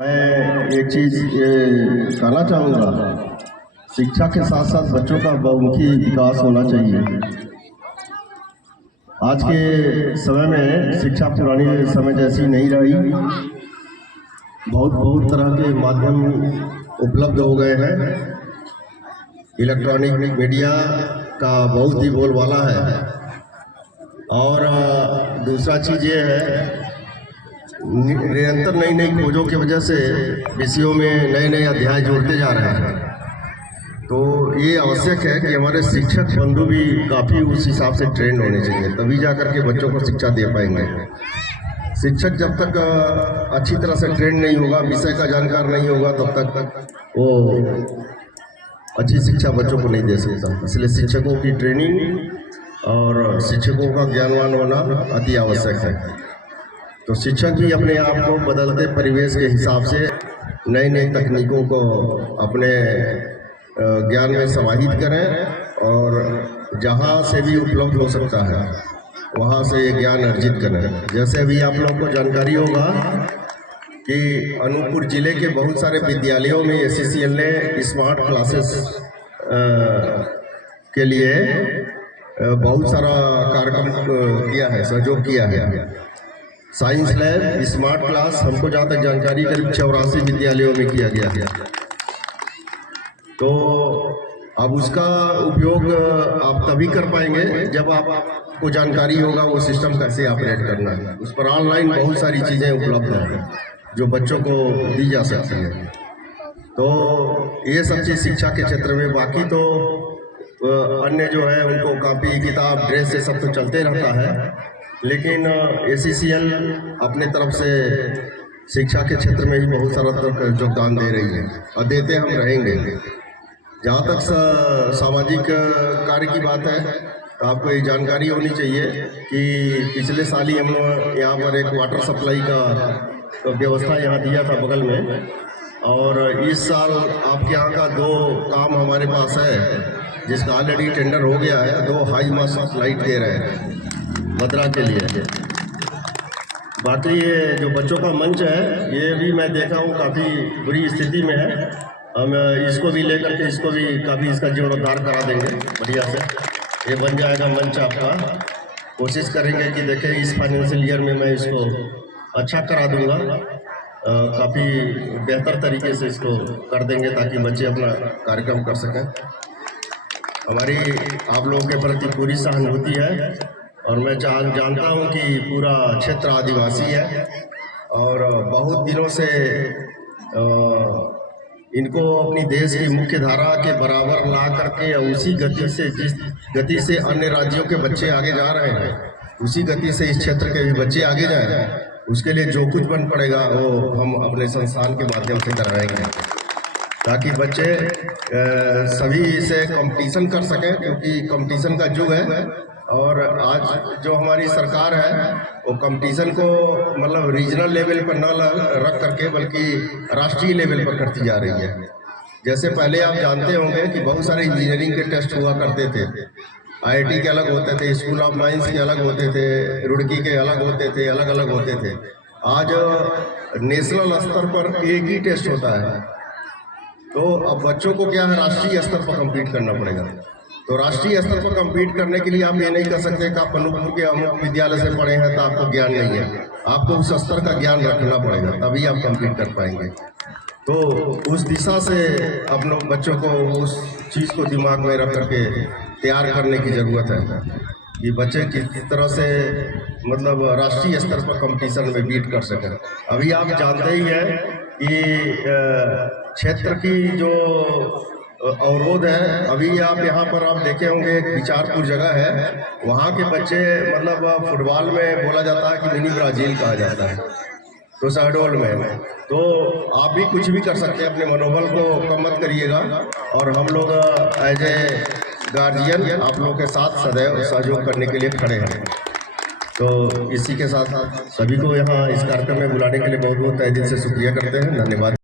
मैं एक चीज़ ये कहना चाहूँगा, शिक्षा के साथ साथ बच्चों का बहुमुखी विकास होना चाहिए। आज के समय में शिक्षा पुराने समय जैसी नहीं रही। बहुत तरह के माध्यम उपलब्ध हो गए हैं। इलेक्ट्रॉनिक मीडिया का बहुत ही बोलबाला है। और दूसरा चीज़ ये है, निरंतर नई खोजों की वजह से विषयों में नए अध्याय जोड़ते जा रहे हैं। तो ये आवश्यक है कि हमारे शिक्षक बंधु भी काफ़ी उस हिसाब से ट्रेंड होने चाहिए, तभी जा कर के बच्चों को शिक्षा दे पाएंगे। शिक्षक जब तक अच्छी तरह से ट्रेंड नहीं होगा, विषय का जानकार नहीं होगा, तब तक वो अच्छी शिक्षा बच्चों को नहीं दे सकता। इसलिए शिक्षकों की ट्रेनिंग और शिक्षकों का ज्ञानवान होना अति आवश्यक है। तो शिक्षक भी अपने आप को बदलते परिवेश के हिसाब से नई तकनीकों को अपने ज्ञान में समाहित करें और जहाँ से भी उपलब्ध हो सकता है वहाँ से ये ज्ञान अर्जित करें। जैसे अभी आप लोगों को जानकारी होगा कि अनूपपुर जिले के बहुत सारे विद्यालयों में SCCL ने स्मार्ट क्लासेस के लिए बहुत सारा कार्यक्रम किया है, सहयोग किया है। साइंस लैब, स्मार्ट क्लास, हमको जहाँ तक जानकारी करीब 84 विद्यालयों में किया गया है। तो अब उसका उपयोग आप तभी कर पाएंगे जब आपको जानकारी होगा वो सिस्टम कैसे ऑपरेट करना है। उस पर ऑनलाइन बहुत सारी चीज़ें उपलब्ध हैं जो बच्चों को दी जा सकती है। तो ये सब चीज़ शिक्षा के क्षेत्र में। बाकी तो अन्य जो है उनको कापी किताब ड्रेस से सब तो चलते रहता है, लेकिन SCCL अपने तरफ से शिक्षा के क्षेत्र में ही बहुत सारा योगदान दे रही है और देते हम रहेंगे। जहाँ तक सामाजिक कार्य की बात है, तो आपको ये जानकारी होनी चाहिए कि पिछले साल ही हम यहाँ पर एक वाटर सप्लाई का व्यवस्था यहाँ दिया था बगल में, और इस साल आपके यहाँ का 2 काम हमारे पास है जिसका ऑलरेडी टेंडर हो गया है। 2 हाई मास्ट लाइट दे रहे हैं मदरा के लिए। बाकी ये जो बच्चों का मंच है ये भी मैं देखा हूँ काफ़ी बुरी स्थिति में है। हम इसको भी लेकर के इसको भी काफ़ी इसका जीर्णोद्धार करा देंगे बढ़िया से। ये बन जाएगा मंच आपका। कोशिश करेंगे कि देखें इस फाइनेंशियल ईयर में मैं इसको अच्छा करा दूंगा, काफ़ी बेहतर तरीके से इसको कर देंगे ताकि बच्चे अपना कार्यक्रम कर सकें। हमारी आप लोगों के प्रति पूरी सहानुभूति है और मैं जानता हूं कि पूरा क्षेत्र आदिवासी है और बहुत दिनों से इनको अपनी देश की मुख्य धारा के बराबर ला करके उसी गति से, जिस गति से अन्य राज्यों के बच्चे आगे जा रहे हैं, उसी गति से इस क्षेत्र के भी बच्चे आगे जाए। उसके लिए जो कुछ बन पड़ेगा वो हम अपने संस्थान के माध्यम से करवाएंगे ताकि बच्चे सभी से कंपटीशन कर सकें, क्योंकि कंपटीशन का युग है। और आज जो हमारी सरकार है वो कंपटीशन को मतलब रीजनल लेवल पर न रख करके बल्कि राष्ट्रीय लेवल पर करती जा रही है। जैसे पहले आप जानते होंगे कि बहुत सारे इंजीनियरिंग के टेस्ट हुआ करते थे, IIT के अलग होते थे, स्कूल ऑफ माइंस के अलग होते थे, रुड़की के अलग होते थे, अलग होते थे। आज नेशनल स्तर पर एक ही टेस्ट होता है। तो अब बच्चों को क्या है, राष्ट्रीय स्तर पर कम्पीट करना पड़ेगा। तो राष्ट्रीय स्तर पर कम्पीट करने के लिए आप ये नहीं कर सकते कि आप अनूपपुर के अमुक विद्यालय से पढ़े हैं तो आपको ज्ञान नहीं है। आपको उस स्तर का ज्ञान रखना पड़ेगा, तभी आप कम्पीट कर पाएंगे। तो उस दिशा से अपने बच्चों को उस चीज़ को दिमाग में रख करके तैयार करने की ज़रूरत है कि बच्चे किस तरह से मतलब राष्ट्रीय स्तर पर कंपटीशन में बीट कर सकें। अभी आप जानते ही हैं कि क्षेत्र की जो अवरोध है, अभी आप यहाँ पर आप देखे होंगे एक विचारपुर जगह है, वहाँ के बच्चे मतलब फुटबॉल में बोला जाता है कि मिनी ब्राज़ील कहा जाता है, तो शहडोल में। तो आप भी कुछ भी कर सकते हैं, अपने मनोबल को कम मत करिएगा। और हम लोग एज ए गार्जियन आप लोगों के साथ सदैव सहयोग करने के लिए खड़े हैं। तो इसी के साथ सभी को यहाँ इस कार्यक्रम में बुलाने के लिए बहुत बहुत तहे दिल से शुक्रिया करते हैं। धन्यवाद।